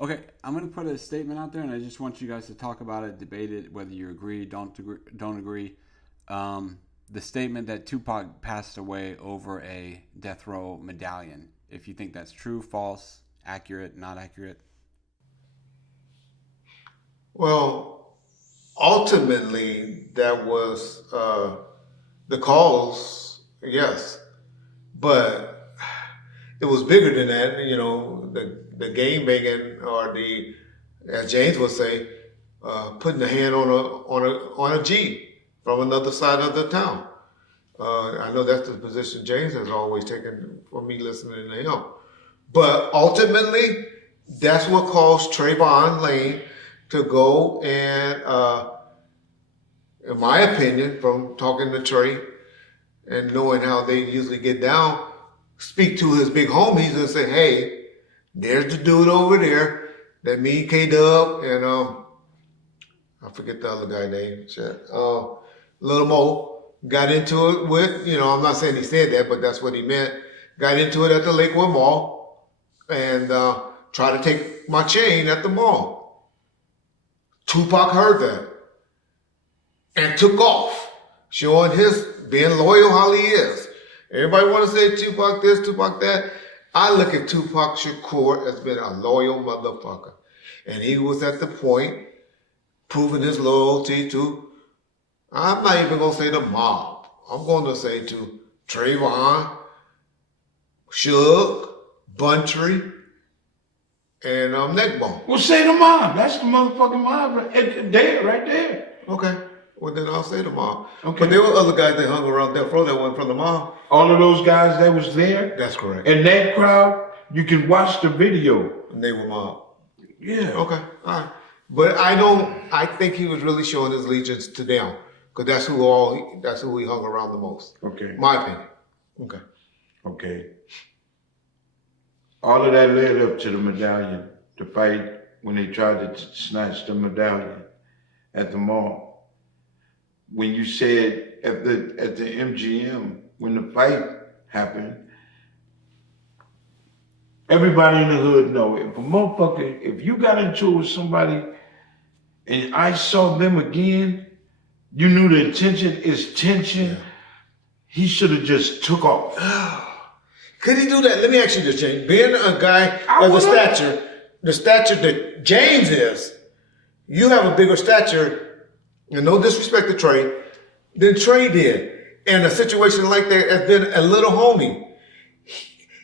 Okay, I'm going to put a statement out there, and I just want you guys to talk about it, debate it, whether you agree, don't agree. The statement that Tupac passed away over a death row medallion. If you think that's true, false, accurate, not accurate. Well, ultimately, that was the cause, yes, but it was bigger than that. You know, the game banging, or the, as James would say, putting a hand on a G from another side of the town. I know that's the position James has always taken for me listening to him. But ultimately, that's what caused Trayvon Lane to go and, in my opinion, from talking to Trey and knowing how they usually get down, speak to his big homies and say, hey, there's the dude over there that me, K-Dub, and I forget the other guy name, Little Mo, got into it with, I'm not saying he said that, but that's what he meant. Got into it at the Lakewood Mall and tried to take my chain at the mall. Tupac heard that and took off, showing his being loyal how he is. Everybody want to say Tupac this, Tupac that. I look at Tupac Shakur as being a loyal motherfucker. And he was at the point proving his loyalty to, I'm not even going to say the mob. I'm going to say to Trayvon, Suge, Buntry, and Neckbone. Well, say the mob. That's the motherfucking mob right there. Okay. Well, then I'll say the mob. Okay. But there were other guys that hung around Death Row that went from the mob. All of those guys that was there. That's correct. And that crowd, you can watch the video. And they were mob. Yeah. Okay. All right. But I think he was really showing his allegiance to them. Because that's who he hung around the most. Okay. My opinion. Okay. Okay. All of that led up to the medallion, the fight when they tried to snatch the medallion at the mall. When you said at the MGM, when the fight happened, everybody in the hood know if a motherfucker, if you got into it with somebody and I saw them again, you knew the intention is tension. Yeah. He should have just took off. Could he do that? Let me ask you this, James. Being a guy of the stature that James is, you have a bigger stature, and no disrespect to Trey, than Trey did. In a situation like that, has been a little homie.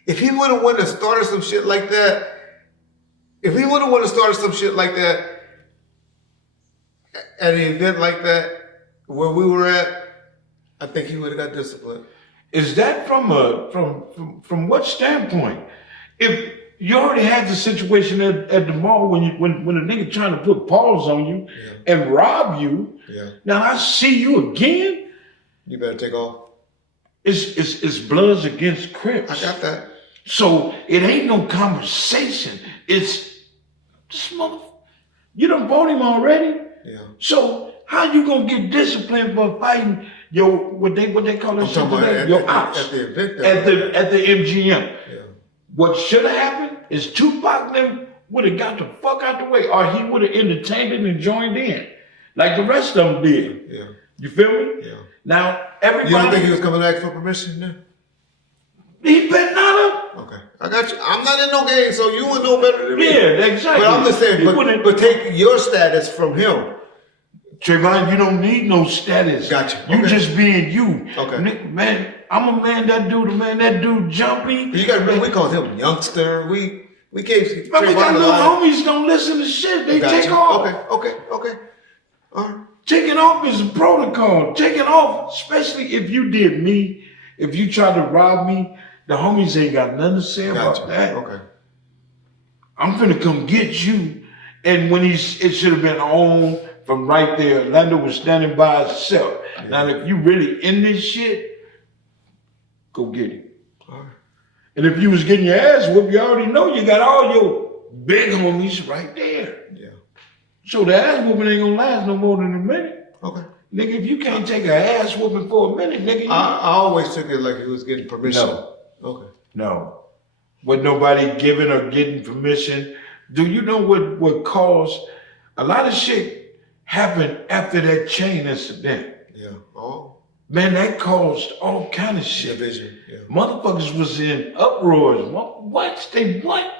If he would have wanted to start some shit like that, at an event like that, where we were at, I think he would have got disciplined. Is that from what standpoint? If you already had the situation at the mall when a nigga trying to put paws on you and rob you, now I see you again. You better take off. It's Bloods against Crips. I got that. So it ain't no conversation. It's this mother. You done bought him already. Yeah. So how you gonna get disciplined for fighting what they call it? Your ops at the event. At the MGM. Yeah. What should have happened is Tupac them would have got the fuck out the way, or he would have entertained it and joined in, like the rest of them did. Yeah. You feel me? Yeah. Now everybody. You don't think he was coming back for permission then? He better not have. Okay, I got you. I'm not in no game, so you would know better than me. Yeah, exactly. But I'm just saying, but take your status from him. Trayvon, you don't need no status. Gotcha. You just being you. Okay. Man, I'm a man, that dude jumpy. You got to remember, we called him youngster. We gave Man, we got little homies don't listen to shit. They take off. Okay. All right. Taking off is a protocol. Taking off, especially if you did me, if you tried to rob me, the homies ain't got nothing to say about that. Okay. I'm finna come get you. And when it should have been on from right there, Orlando was standing by himself. Yeah. Now, if you really in this shit, go get him. All right. And if you was getting your ass whooped, you already know you got all your big homies right there. Yeah. So the ass whooping ain't gonna last no more than a minute. Okay. Nigga, if you can't take an ass whooping for a minute, nigga. I always took it like he was getting permission. No. Okay. No. With nobody giving or getting permission, Do you know what caused a lot of shit happened after that chain incident? Yeah. Oh. Man, that caused all kind of shit. Division. Yeah. Motherfuckers was in uproars. What? They what?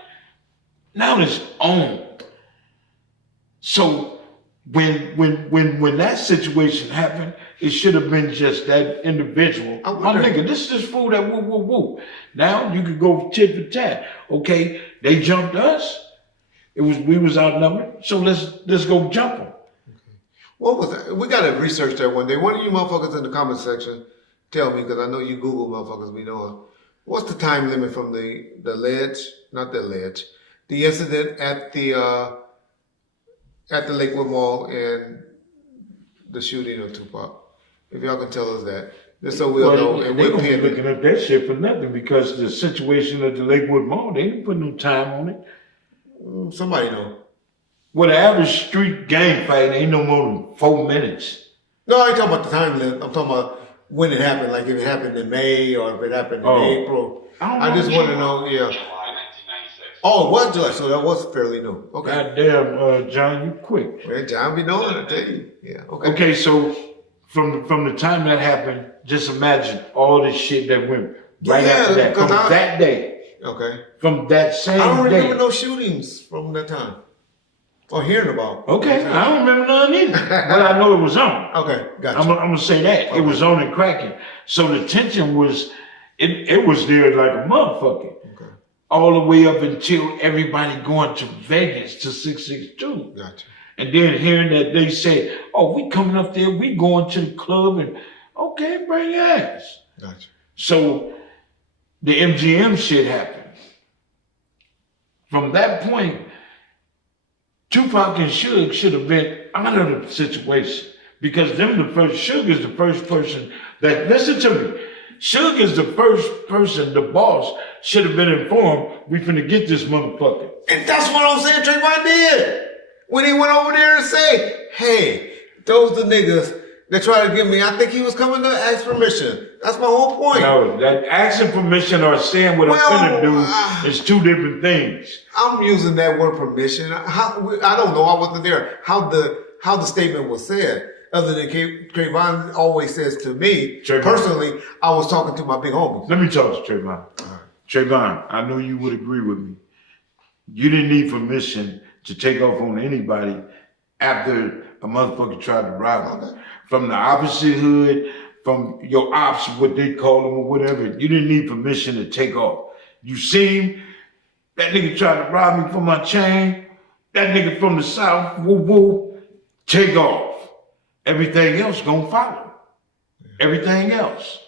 Now it's on. So when that situation happened, it should have been just that individual. My nigga, this is fool that woo woo woo. Now you could go tit for tat. Okay, they jumped us. We was outnumbered. So let's go jump them. What was that? We gotta research that one day. One of you motherfuckers in the comment section, tell me, because I know you Google motherfuckers we know. What's the time limit from the ledge? Not the ledge. The incident at the Lakewood Mall and the shooting of Tupac. If y'all can tell us that, just so we'll know. And they gonna be looking up that shit for nothing because the situation at the Lakewood Mall, they didn't put no time on it. Somebody know. Well, the average street gang fight ain't no more than 4 minutes. No, I ain't talking about the time limit. I'm talking about when it happened. Like if it happened in May or if it happened in April. I just want to know. Yeah. Oh, it was July, so that was fairly new. Okay. Goddamn, John, you quick. Man, John be knowing, I tell you. Yeah. Okay. Okay, so from the time that happened, just imagine all the shit that went right after that. From that day. Okay. From that same day. I don't remember no shootings from that time. Or hearing about. Okay, I don't remember none either. But I know it was on. Okay, gotcha. I'm gonna say that. Okay. It was on and cracking. So the tension was, it was there like a motherfucker. Okay. All the way up until everybody going to Vegas to 662. Gotcha. And then hearing that they say, oh, we coming up there, we going to the club and, okay, bring your ass. Gotcha. So the MGM shit happened. From that point, Tupac and Suge should have been out of the situation because Suge is the first person that, listen to me, Suge is the first person, the boss, should have been informed, we finna get this motherfucker. And that's what I'm saying Trayvon did. When he went over there and said, hey, those the niggas that try to give me, I think he was coming to ask permission. That's my whole point. No, that asking permission or saying what I'm finna do is two different things. I'm using that word permission. I don't know. I wasn't there. How the statement was said. Other than Trayvon always says to me, personally, I was talking to my big homie. Let me talk to Trayvon. Right. Trayvon, I know you would agree with me. You didn't need permission to take off on anybody after a motherfucker tried to rob you. From the opposite hood, from your ops, what they call them or whatever, you didn't need permission to take off. You seen that nigga tried to rob me for my chain, that nigga from the south, woo woo, take off. Everything else gonna follow. Everything else.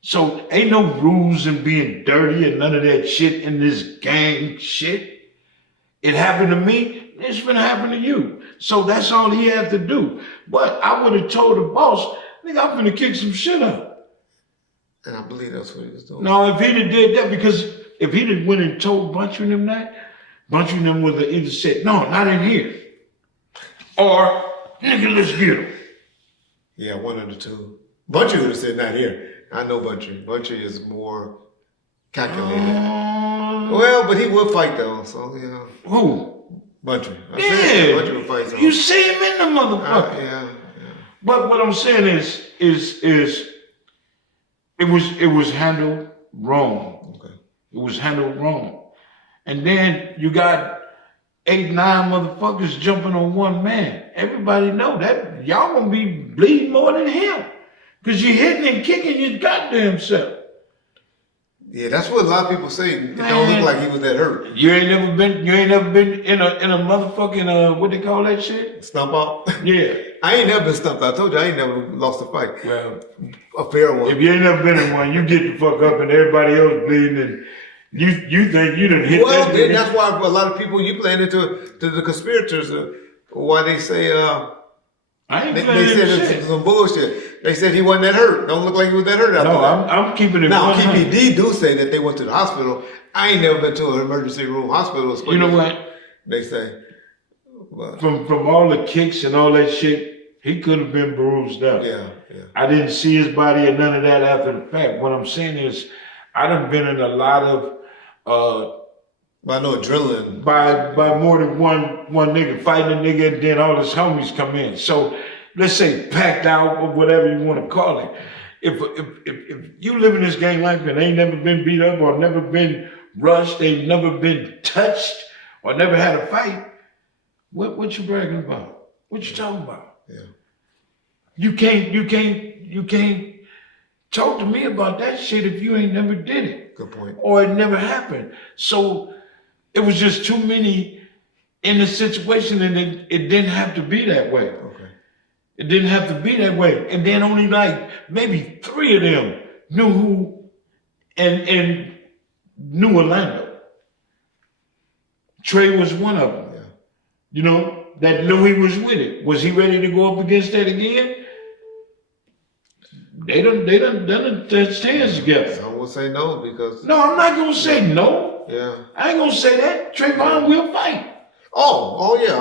So ain't no rules in being dirty and none of that shit in this gang shit. It happened to me, it's gonna happen to you. So that's all he had to do. But I would have told the boss, nigga, I'm gonna kick some shit up. And I believe that's what he was doing. No, if he'd have did that, because if he'd have went and told Bunchy and them that, Bunchy and them would have either said, no, not in here. Or, nigga, let's get him. Yeah, one of the two. Bunchy would have said, not here. I know Bunchy. Bunchy is more calculated. Well, but he would fight though, so yeah. Who? Bunchy. Yeah. Bunchy would fight. So. You see him in the motherfucker. Yeah. But what I'm saying is it was handled wrong. Okay. It was handled wrong. And then you got 8, 9 motherfuckers jumping on one man. Everybody know that y'all gonna be bleeding more than him. Cause you hitting and kicking your goddamn self. Yeah, that's what a lot of people say. It don't look like he was that hurt. You ain't never been in a motherfucking what they call that shit? Stump out? Yeah. I ain't never been stumped out. I told you I ain't never lost a fight. Well, a fair one. If you ain't never been in one, you get the fuck up and everybody else bleeding and you think you done hit that. Well, that's why a lot of people, you playing into the conspirators, why they say, I ain't they said it's some bullshit. They said he wasn't that hurt. Don't look like he was that hurt out there. No, I'm keeping it. Now, PPD do say that they went to the hospital. I ain't never been to an emergency room hospital. You know what? They say. But from all the kicks and all that shit, he could have been bruised up. Yeah. I didn't see his body or none of that after the fact. What I'm saying is, I done been in a lot of But I know adrenaline. By more than one nigga fighting a nigga, and then all his homies come in. So let's say packed out or whatever you want to call it. If you live in this gang life and ain't never been beat up or never been rushed, ain't never been touched or never had a fight, what you bragging about? What you talking about? Yeah. You can't talk to me about that shit if you ain't never did it. Good point. Or it never happened. So it was just too many in the situation, and it didn't have to be that way. Okay. It didn't have to be that way. And then only like maybe 3 of them knew who and knew Orlando. Trey was one of them. Yeah. You know, that knew he was with it. Was he ready to go up against that again? They done touched hands together. I will say no because. No, I'm not gonna say no. Yeah. I ain't gonna say that. Trayvon will fight. Oh yeah.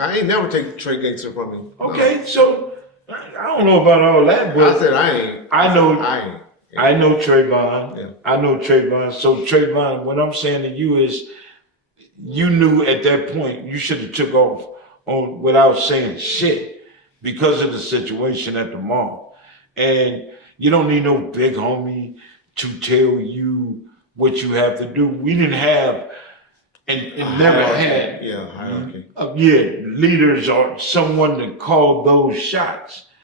I ain't never take Trey Gangster from him. Okay, so I don't know about all that, but I said I ain't. I know. I ain't. I know Trayvon. Yeah. I know Trayvon. So Trayvon, what I'm saying to you is, you knew at that point you should have took off on without saying shit because of the situation at the mall. And you don't need no big homie to tell you what you have to do. We didn't have and never had hierarchy. leaders or someone to call those shots.